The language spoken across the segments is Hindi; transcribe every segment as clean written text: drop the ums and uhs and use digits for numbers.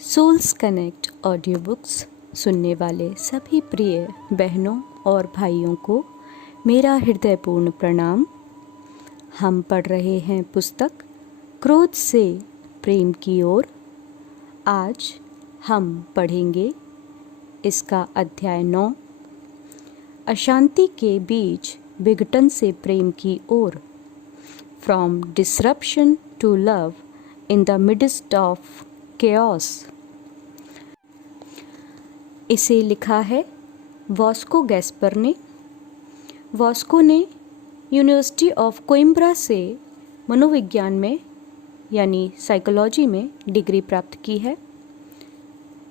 सोल्स कनेक्ट ऑडियो बुक्स सुनने वाले सभी प्रिय बहनों और भाइयों को मेरा हृदयपूर्ण प्रणाम। हम पढ़ रहे हैं पुस्तक क्रोध से प्रेम की ओर। आज हम पढ़ेंगे इसका अध्याय 9, अशांति के बीच विघटन से प्रेम की ओर। From disruption to love in the midst of chaos। इसे लिखा है वास्को गैस्पर ने। वास्को ने यूनिवर्सिटी ऑफ कोइम्ब्रा से मनोविज्ञान में यानी साइकोलॉजी में डिग्री प्राप्त की है।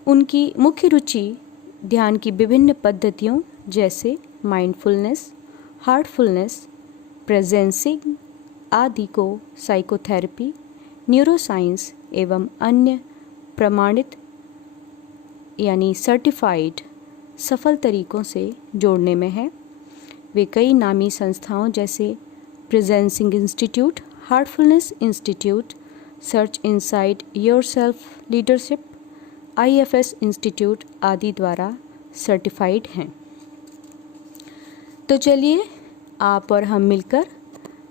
उनकी मुख्य रुचि ध्यान की विभिन्न पद्धतियों जैसे माइंडफुलनेस, हार्टफुलनेस, प्रेजेंसिंग आदि को साइकोथेरेपी, न्यूरोसाइंस एवं अन्य प्रमाणित यानी सर्टिफाइड सफल तरीकों से जोड़ने में है। वे कई नामी संस्थाओं जैसे Presencing Institute, Heartfulness Institute, Search Inside Yourself Leadership, IFS Institute आदि द्वारा सर्टिफाइड हैं। तो चलिए आप और हम मिलकर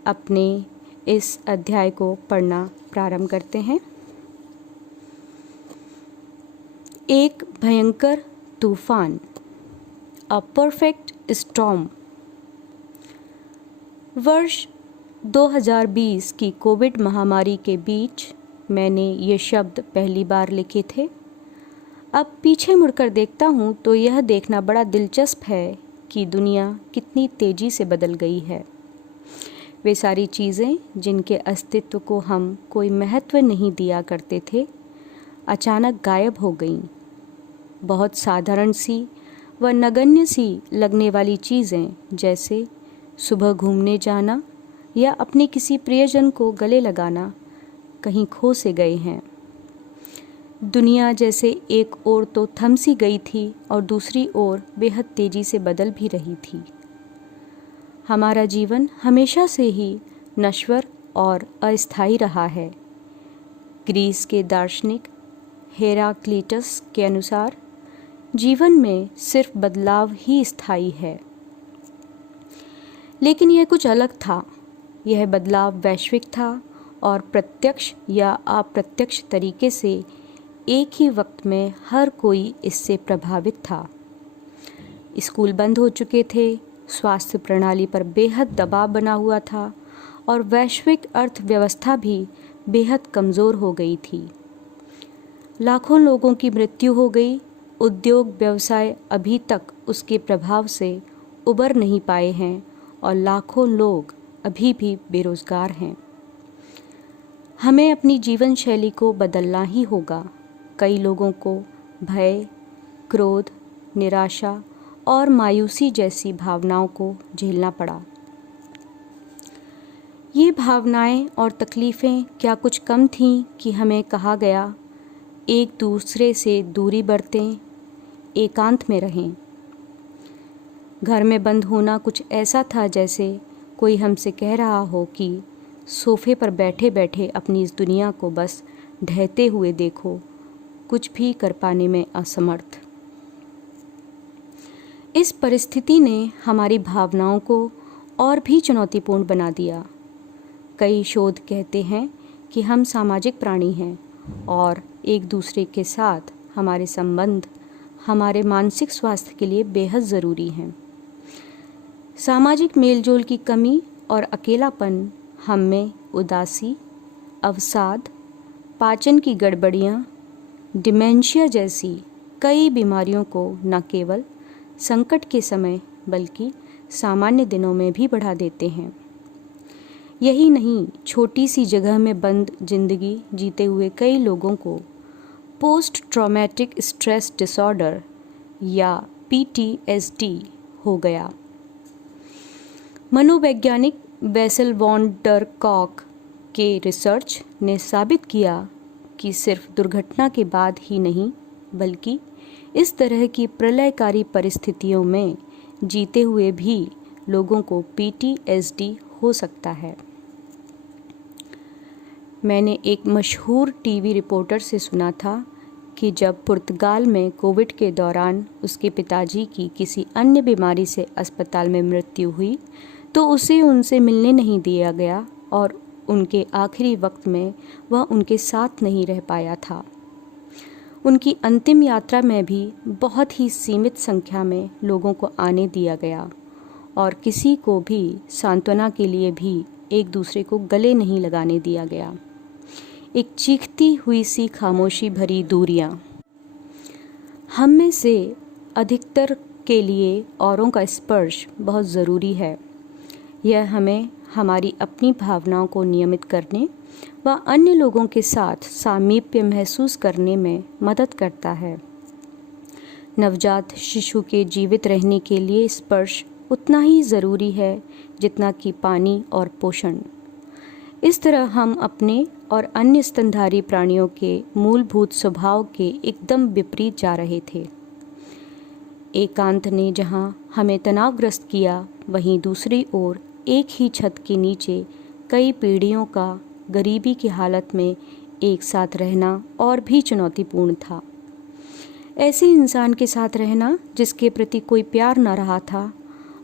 अपने इस अध्याय को पढ़ना प्रारंभ करते हैं। एक भयंकर तूफान, अ परफेक्ट स्टॉर्म। वर्ष 2020 की कोविड महामारी के बीच मैंने ये शब्द पहली बार लिखे थे। अब पीछे मुड़कर देखता हूँ तो यह देखना बड़ा दिलचस्प है कि दुनिया कितनी तेज़ी से बदल गई है। वे सारी चीज़ें जिनके अस्तित्व को हम कोई महत्व नहीं दिया करते थे, अचानक गायब हो गईं। बहुत साधारण सी व नगण्य सी लगने वाली चीज़ें जैसे सुबह घूमने जाना या अपने किसी प्रियजन को गले लगाना कहीं खो से गए हैं। दुनिया जैसे एक ओर तो थम सी गई थी और दूसरी ओर बेहद तेज़ी से बदल भी रही थी। हमारा जीवन हमेशा से ही नश्वर और अस्थायी रहा है। ग्रीस के दार्शनिक हेराक्लिटस के अनुसार जीवन में सिर्फ बदलाव ही स्थायी है। लेकिन यह कुछ अलग था। यह बदलाव वैश्विक था और प्रत्यक्ष या अप्रत्यक्ष तरीके से एक ही वक्त में हर कोई इससे प्रभावित था। स्कूल बंद हो चुके थे, स्वास्थ्य प्रणाली पर बेहद दबाव बना हुआ था और वैश्विक अर्थव्यवस्था भी बेहद कमज़ोर हो गई थी। लाखों लोगों की मृत्यु हो गई। उद्योग व्यवसाय अभी तक उसके प्रभाव से उबर नहीं पाए हैं और लाखों लोग अभी भी बेरोज़गार हैं। हमें अपनी जीवन शैली को बदलना ही होगा। कई लोगों को भय, क्रोध, निराशा और मायूसी जैसी भावनाओं को झेलना पड़ा। ये भावनाएं और तकलीफ़ें क्या कुछ कम थीं कि हमें कहा गया एक दूसरे से दूरी बरतें, एकांत में रहें। घर में बंद होना कुछ ऐसा था जैसे कोई हमसे कह रहा हो कि सोफे पर बैठे बैठे अपनी इस दुनिया को बस ढहते हुए देखो, कुछ भी कर पाने में असमर्थ। इस परिस्थिति ने हमारी भावनाओं को और भी चुनौतीपूर्ण बना दिया। कई शोध कहते हैं कि हम सामाजिक प्राणी हैं और एक दूसरे के साथ हमारे संबंध हमारे मानसिक स्वास्थ्य के लिए बेहद ज़रूरी हैं। सामाजिक मेलजोल की कमी और अकेलापन हम में उदासी, अवसाद, पाचन की गड़बड़ियाँ, डिमेंशिया जैसी कई बीमारियों को न केवल संकट के समय बल्कि सामान्य दिनों में भी बढ़ा देते हैं। यही नहीं, छोटी सी जगह में बंद जिंदगी जीते हुए कई लोगों को पोस्ट ट्रॉमेटिक स्ट्रेस डिसऑर्डर या PTSD हो गया। मनोवैज्ञानिक बेसिल वॉन डर कॉक के रिसर्च ने साबित किया कि सिर्फ दुर्घटना के बाद ही नहीं बल्कि इस तरह की प्रलयकारी परिस्थितियों में जीते हुए भी लोगों को PTSD हो सकता है। मैंने एक मशहूर टीवी रिपोर्टर से सुना था कि जब पुर्तगाल में कोविड के दौरान उसके पिताजी की किसी अन्य बीमारी से अस्पताल में मृत्यु हुई तो उसे उनसे मिलने नहीं दिया गया और उनके आखिरी वक्त में वह उनके साथ नहीं रह पाया था। उनकी अंतिम यात्रा में भी बहुत ही सीमित संख्या में लोगों को आने दिया गया और किसी को भी सांत्वना के लिए भी एक दूसरे को गले नहीं लगाने दिया गया। एक चीखती हुई सी खामोशी भरी दूरियां। हम में से अधिकतर के लिए औरों का स्पर्श बहुत ज़रूरी है। यह हमें हमारी अपनी भावनाओं को नियमित करने व अन्य लोगों के साथ सामीप्य महसूस करने में मदद करता है। नवजात शिशु के जीवित रहने के लिए स्पर्श उतना ही ज़रूरी है जितना कि पानी और पोषण। इस तरह हम अपने और अन्य स्तनधारी प्राणियों के मूलभूत स्वभाव के एकदम विपरीत जा रहे थे। एकांत ने जहाँ हमें तनावग्रस्त किया, वहीं दूसरी ओर एक ही छत के नीचे कई पीढ़ियों का गरीबी की हालत में एक साथ रहना और भी चुनौतीपूर्ण था। ऐसे इंसान के साथ रहना जिसके प्रति कोई प्यार न रहा था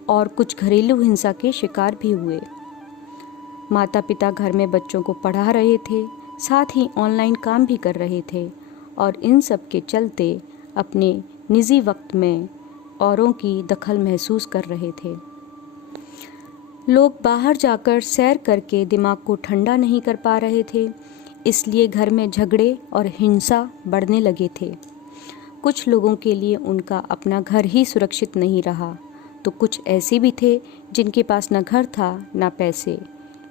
और कुछ घरेलू हिंसा के शिकार भी हुए। माता पिता घर में बच्चों को पढ़ा रहे थे, साथ ही ऑनलाइन काम भी कर रहे थे और इन सब के चलते अपने निजी वक्त में औरों की दखल महसूस कर रहे थे। लोग बाहर जाकर सैर करके दिमाग को ठंडा नहीं कर पा रहे थे, इसलिए घर में झगड़े और हिंसा बढ़ने लगे थे। कुछ लोगों के लिए उनका अपना घर ही सुरक्षित नहीं रहा, तो कुछ ऐसे भी थे जिनके पास न घर था न पैसे,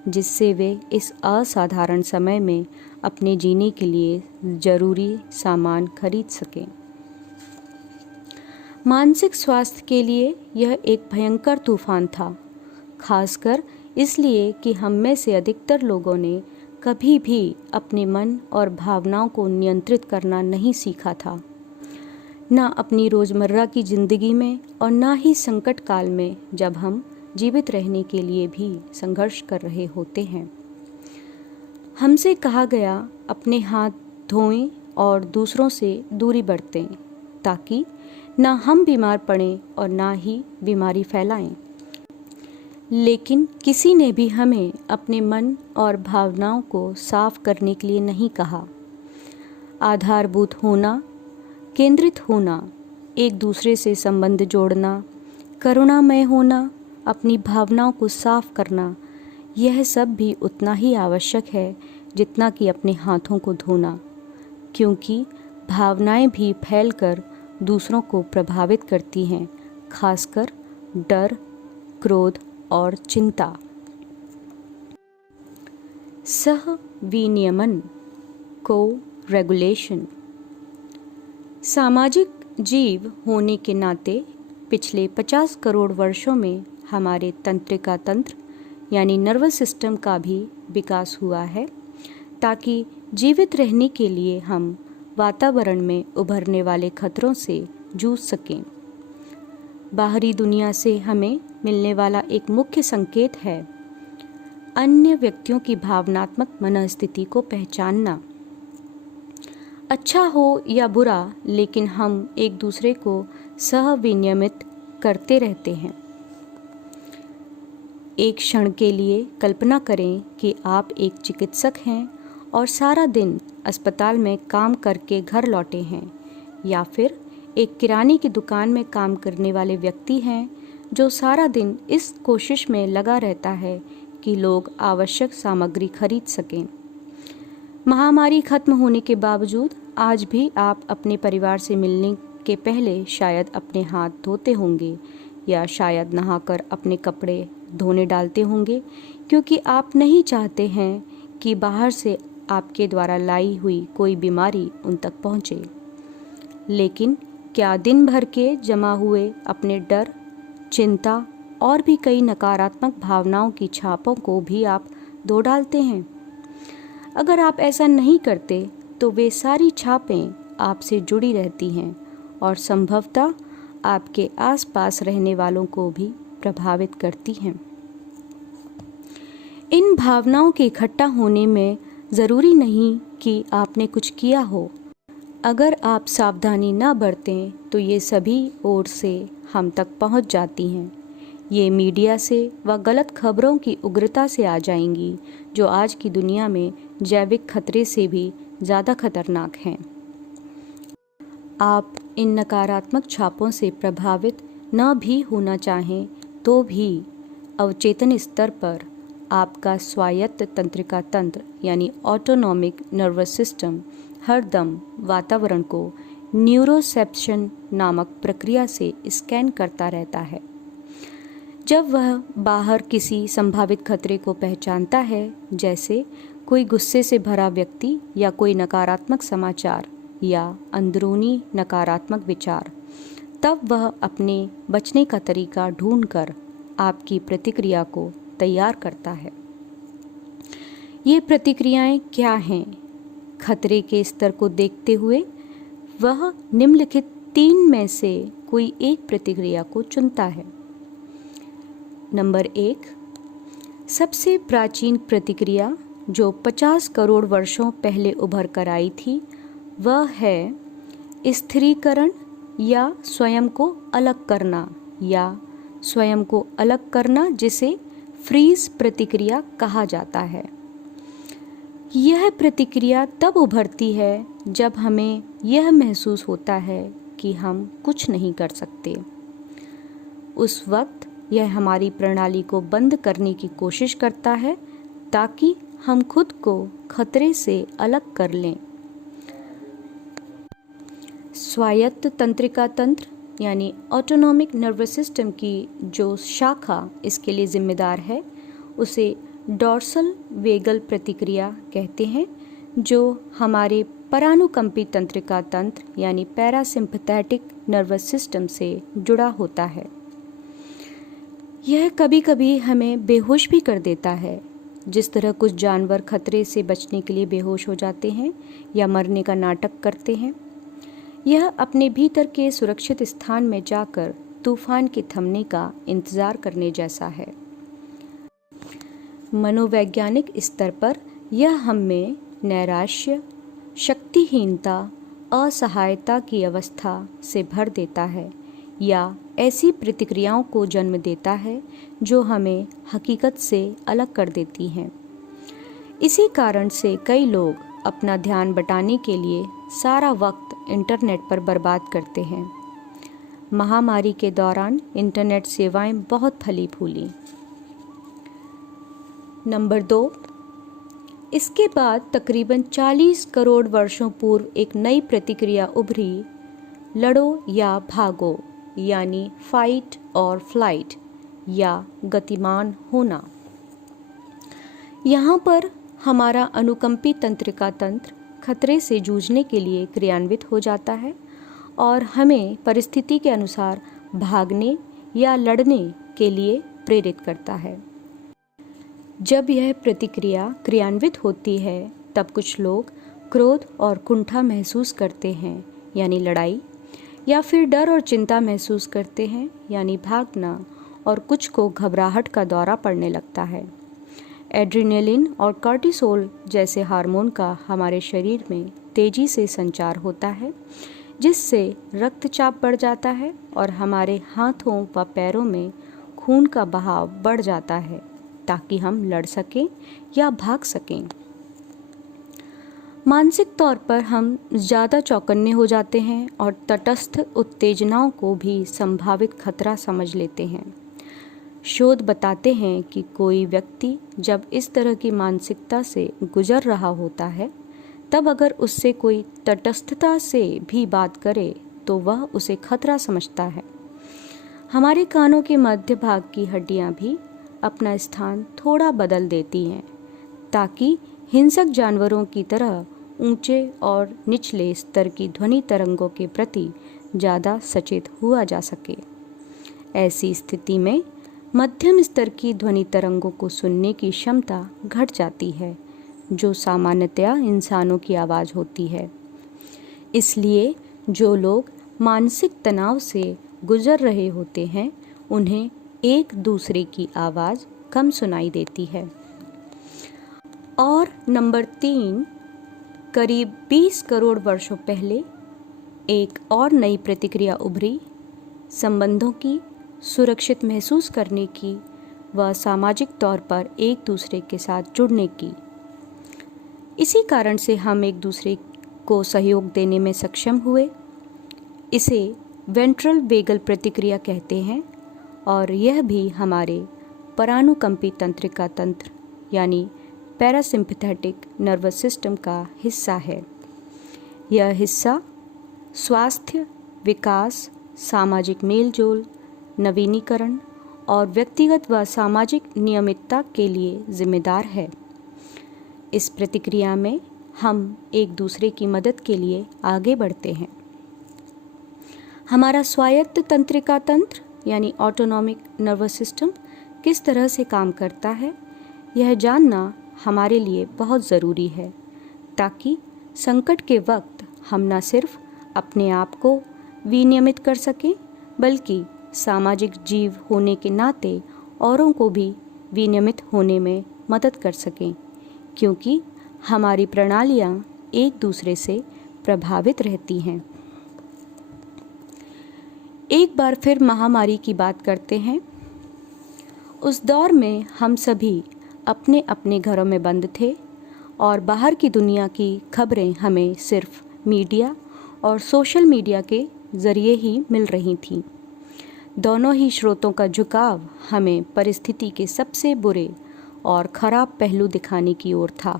जिससे वे इस असाधारण समय में अपने जीने के लिए ज़रूरी सामान खरीद सकें। मानसिक स्वास्थ्य के लिए यह एक भयंकर तूफान था, खासकर इसलिए कि हम में से अधिकतर लोगों ने कभी भी अपने मन और भावनाओं को नियंत्रित करना नहीं सीखा था, न अपनी रोज़मर्रा की ज़िंदगी में और न ही संकट काल में जब हम जीवित रहने के लिए भी संघर्ष कर रहे होते हैं। हमसे कहा गया अपने हाथ धोएं और दूसरों से दूरी बरतें ताकि न हम बीमार पड़ें और न ही बीमारी फैलाएं। लेकिन किसी ने भी हमें अपने मन और भावनाओं को साफ करने के लिए नहीं कहा। आधारभूत होना, केंद्रित होना, एक दूसरे से संबंध जोड़ना, करुणामय होना, अपनी भावनाओं को साफ करना, यह सब भी उतना ही आवश्यक है जितना कि अपने हाथों को धोना, क्योंकि भावनाएं भी फैलकर दूसरों को प्रभावित करती हैं, खासकर डर, क्रोध और चिंता। सह विनियमन, को रेगुलेशन। सामाजिक जीव होने के नाते पिछले 50 करोड़ वर्षों में हमारे तंत्रिका तंत्र यानी नर्वस सिस्टम का भी विकास हुआ है, ताकि जीवित रहने के लिए हम वातावरण में उभरने वाले खतरों से जूझ सकें। बाहरी दुनिया से हमें मिलने वाला एक मुख्य संकेत है अन्य व्यक्तियों की भावनात्मक मनस्थिति को पहचानना। अच्छा हो या बुरा, लेकिन हम एक दूसरे को सह विनियमित करते रहते हैं। एक क्षण के लिए कल्पना करें कि आप एक चिकित्सक हैं और सारा दिन अस्पताल में काम करके घर लौटे हैं, या फिर एक किराने की दुकान में काम करने वाले व्यक्ति हैं जो सारा दिन इस कोशिश में लगा रहता है कि लोग आवश्यक सामग्री खरीद सकें। महामारी खत्म होने के बावजूद आज भी आप अपने परिवार से मिलने के पहले शायद अपने हाथ धोते होंगे या शायद नहाकर अपने कपड़े धोने डालते होंगे, क्योंकि आप नहीं चाहते हैं कि बाहर से आपके द्वारा लाई हुई कोई बीमारी उन तक पहुंचे। लेकिन क्या दिन भर के जमा हुए अपने डर, चिंता और भी कई नकारात्मक भावनाओं की छापों को भी आप धो डालते हैं? अगर आप ऐसा नहीं करते तो वे सारी छापें आपसे जुड़ी रहती हैं और संभवतः आपके आसपास रहने वालों को भी प्रभावित करती हैं। इन भावनाओं के इकट्ठा होने में ज़रूरी नहीं कि आपने कुछ किया हो। अगर आप सावधानी न बरतें तो ये सभी ओर से हम तक पहुंच जाती हैं। ये मीडिया से व गलत खबरों की उग्रता से आ जाएंगी, जो आज की दुनिया में जैविक खतरे से भी ज़्यादा खतरनाक हैं। आप इन नकारात्मक छापों से प्रभावित न भी होना चाहें तो भी अवचेतन स्तर पर आपका स्वायत्त तंत्रिका तंत्र यानी ऑटोनॉमिक नर्वस सिस्टम हरदम वातावरण को न्यूरोसेप्शन नामक प्रक्रिया से स्कैन करता रहता है। जब वह बाहर किसी संभावित खतरे को पहचानता है, जैसे कोई गुस्से से भरा व्यक्ति या कोई नकारात्मक समाचार या अंदरूनी नकारात्मक विचार, तब वह अपने बचने का तरीका ढूंढकर आपकी प्रतिक्रिया को तैयार करता है। ये प्रतिक्रियाएं क्या हैं? खतरे के स्तर को देखते हुए वह निम्नलिखित 3 में से कोई एक प्रतिक्रिया को चुनता है। नंबर 1, सबसे प्राचीन प्रतिक्रिया जो 50 करोड़ वर्षों पहले उभर कर आई थी, वह है स्थिरीकरण या स्वयं को अलग करना, या स्वयं को अलग करना जिसे फ्रीज प्रतिक्रिया कहा जाता है। यह प्रतिक्रिया तब उभरती है जब हमें यह महसूस होता है कि हम कुछ नहीं कर सकते। उस वक्त यह हमारी प्रणाली को बंद करने की कोशिश करता है ताकि हम खुद को खतरे से अलग कर लें। स्वायत्त तंत्रिका तंत्र यानी ऑटोनॉमिक नर्वस सिस्टम की जो शाखा इसके लिए जिम्मेदार है, उसे डॉर्सल वेगल प्रतिक्रिया कहते हैं, जो हमारे परानुकंपी तंत्रिका तंत्र यानी पैरासिम्पैथेटिक नर्वस सिस्टम से जुड़ा होता है। यह कभी कभी हमें बेहोश भी कर देता है, जिस तरह कुछ जानवर खतरे से बचने के लिए बेहोश हो जाते हैं या मरने का नाटक करते हैं। यह अपने भीतर के सुरक्षित स्थान में जाकर तूफान के थमने का इंतजार करने जैसा है। मनोवैज्ञानिक स्तर पर यह हमें नैराश्य, शक्तिहीनता, असहायता की अवस्था से भर देता है या ऐसी प्रतिक्रियाओं को जन्म देता है जो हमें हकीकत से अलग कर देती हैं। इसी कारण से कई लोग अपना ध्यान बटाने के लिए सारा वक्त इंटरनेट पर बर्बाद करते हैं। महामारी के दौरान इंटरनेट सेवाएं बहुत फली फूली। नंबर 2, इसके बाद तकरीबन 40 करोड़ वर्षों पूर्व एक नई प्रतिक्रिया उभरी, लड़ो या भागो यानी फाइट और फ्लाइट या गतिमान होना। यहाँ पर हमारा अनुकंपी तंत्रिका तंत्र खतरे से जूझने के लिए क्रियान्वित हो जाता है और हमें परिस्थिति के अनुसार भागने या लड़ने के लिए प्रेरित करता है। जब यह प्रतिक्रिया क्रियान्वित होती है, तब कुछ लोग क्रोध और कुंठा महसूस करते हैं यानी लड़ाई, या फिर डर और चिंता महसूस करते हैं यानी भागना, और कुछ को घबराहट का दौरा पड़ने लगता है। एड्रेनलिन और कॉर्टिसोल जैसे हार्मोन का हमारे शरीर में तेजी से संचार होता है, जिससे रक्तचाप बढ़ जाता है और हमारे हाथों व पैरों में खून का बहाव बढ़ जाता है ताकि हम लड़ सकें या भाग सकें। मानसिक तौर पर हम ज़्यादा चौकन्ने हो जाते हैं और तटस्थ उत्तेजनाओं को भी संभावित खतरा समझ लेते हैं। शोध बताते हैं कि कोई व्यक्ति जब इस तरह की मानसिकता से गुजर रहा होता है, तब अगर उससे कोई तटस्थता से भी बात करे तो वह उसे खतरा समझता है। हमारे कानों के मध्य भाग की हड्डियां भी अपना स्थान थोड़ा बदल देती हैं ताकि हिंसक जानवरों की तरह ऊंचे और निचले स्तर की ध्वनि तरंगों के प्रति ज़्यादा सचेत हुआ जा सके। ऐसी स्थिति में मध्यम स्तर की ध्वनि तरंगों को सुनने की क्षमता घट जाती है, जो सामान्यतया इंसानों की आवाज़ होती है। इसलिए जो लोग मानसिक तनाव से गुजर रहे होते हैं, उन्हें एक दूसरे की आवाज़ कम सुनाई देती है। और नंबर 3, करीब 20 करोड़ वर्षों पहले एक और नई प्रतिक्रिया उभरी, संबंधों की, सुरक्षित महसूस करने की व सामाजिक तौर पर एक दूसरे के साथ जुड़ने की। इसी कारण से हम एक दूसरे को सहयोग देने में सक्षम हुए। इसे वेंट्रल वेगल प्रतिक्रिया कहते हैं और यह भी हमारे परानुकंपी तंत्रिका तंत्र यानी पैरासिम्पैथेटिक नर्वस सिस्टम का हिस्सा है। यह हिस्सा स्वास्थ्य, विकास, सामाजिक मेलजोल, नवीनीकरण और व्यक्तिगत व सामाजिक नियमितता के लिए जिम्मेदार है। इस प्रतिक्रिया में हम एक दूसरे की मदद के लिए आगे बढ़ते हैं। हमारा स्वायत्त तंत्रिका तंत्र यानी ऑटोनॉमिक नर्वस सिस्टम किस तरह से काम करता है, यह जानना हमारे लिए बहुत ज़रूरी है, ताकि संकट के वक्त हम न सिर्फ अपने आप को विनियमित कर सकें, बल्कि सामाजिक जीव होने के नाते औरों को भी विनियमित होने में मदद कर सकें, क्योंकि हमारी प्रणालियाँ एक दूसरे से प्रभावित रहती हैं। एक बार फिर महामारी की बात करते हैं। उस दौर में हम सभी अपने अपने घरों में बंद थे और बाहर की दुनिया की खबरें हमें सिर्फ मीडिया और सोशल मीडिया के ज़रिए ही मिल रही थीं। दोनों ही स्रोतों का झुकाव हमें परिस्थिति के सबसे बुरे और ख़राब पहलू दिखाने की ओर था।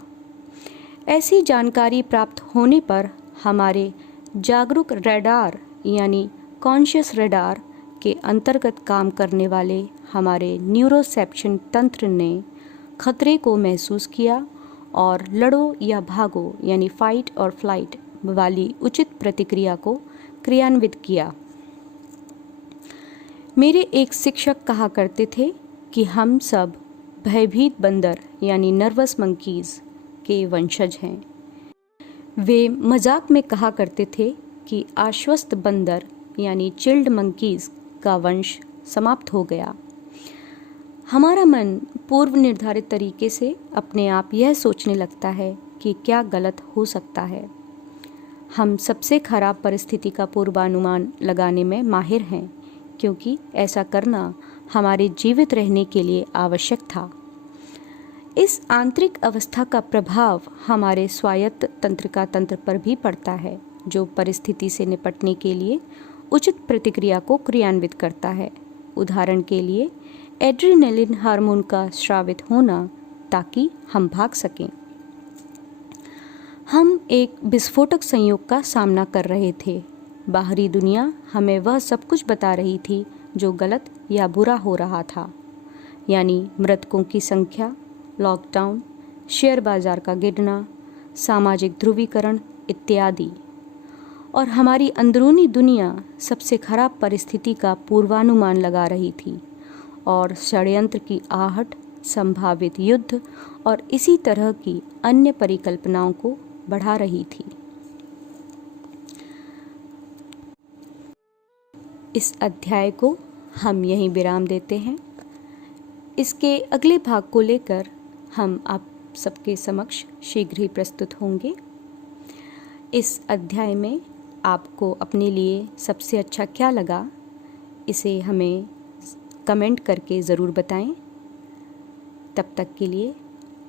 ऐसी जानकारी प्राप्त होने पर हमारे जागरूक रडार यानी कॉन्शियस रडार के अंतर्गत काम करने वाले हमारे न्यूरोसेप्शन तंत्र ने खतरे को महसूस किया और लड़ो या भागो यानी फाइट और फ्लाइट वाली उचित प्रतिक्रिया को क्रियान्वित किया। मेरे एक शिक्षक कहा करते थे कि हम सब भयभीत बंदर यानी नर्वस मंकीज़ के वंशज हैं। वे मजाक में कहा करते थे कि आश्वस्त बंदर यानी चिल्ड मंकीज़ का वंश समाप्त हो गया। हमारा मन पूर्व निर्धारित तरीके से अपने आप यह सोचने लगता है कि क्या गलत हो सकता है। हम सबसे खराब परिस्थिति का पूर्वानुमान लगाने में माहिर हैं, क्योंकि ऐसा करना हमारे जीवित रहने के लिए आवश्यक था। इस आंतरिक अवस्था का प्रभाव हमारे स्वायत्त तंत्रिका तंत्र पर भी पड़ता है, जो परिस्थिति से निपटने के लिए उचित प्रतिक्रिया को क्रियान्वित करता है। उदाहरण के लिए एड्रेनलिन हार्मोन का स्रावित होना, ताकि हम भाग सकें। हम एक विस्फोटक संयोग का सामना कर रहे थे। बाहरी दुनिया हमें वह सब कुछ बता रही थी जो गलत या बुरा हो रहा था, यानी मृतकों की संख्या, लॉकडाउन, शेयर बाजार का गिरना, सामाजिक ध्रुवीकरण इत्यादि। और हमारी अंदरूनी दुनिया सबसे खराब परिस्थिति का पूर्वानुमान लगा रही थी और षड्यंत्र की आहट, संभावित युद्ध और इसी तरह की अन्य परिकल्पनाओं को बढ़ा रही थी। इस अध्याय को हम यहीं विराम देते हैं। इसके अगले भाग को लेकर हम आप सबके समक्ष शीघ्र ही प्रस्तुत होंगे। इस अध्याय में आपको अपने लिए सबसे अच्छा क्या लगा, इसे हमें कमेंट करके ज़रूर बताएं। तब तक के लिए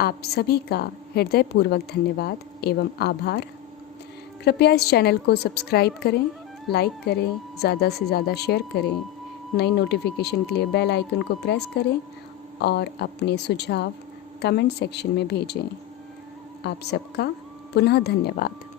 आप सभी का हृदयपूर्वक धन्यवाद एवं आभार। कृपया इस चैनल को सब्सक्राइब करें, लाइक करें, ज़्यादा से ज़्यादा शेयर करें, नई नोटिफिकेशन के लिए बेल आइकन को प्रेस करें और अपने सुझाव कमेंट सेक्शन में भेजें। आप सबका पुनः धन्यवाद।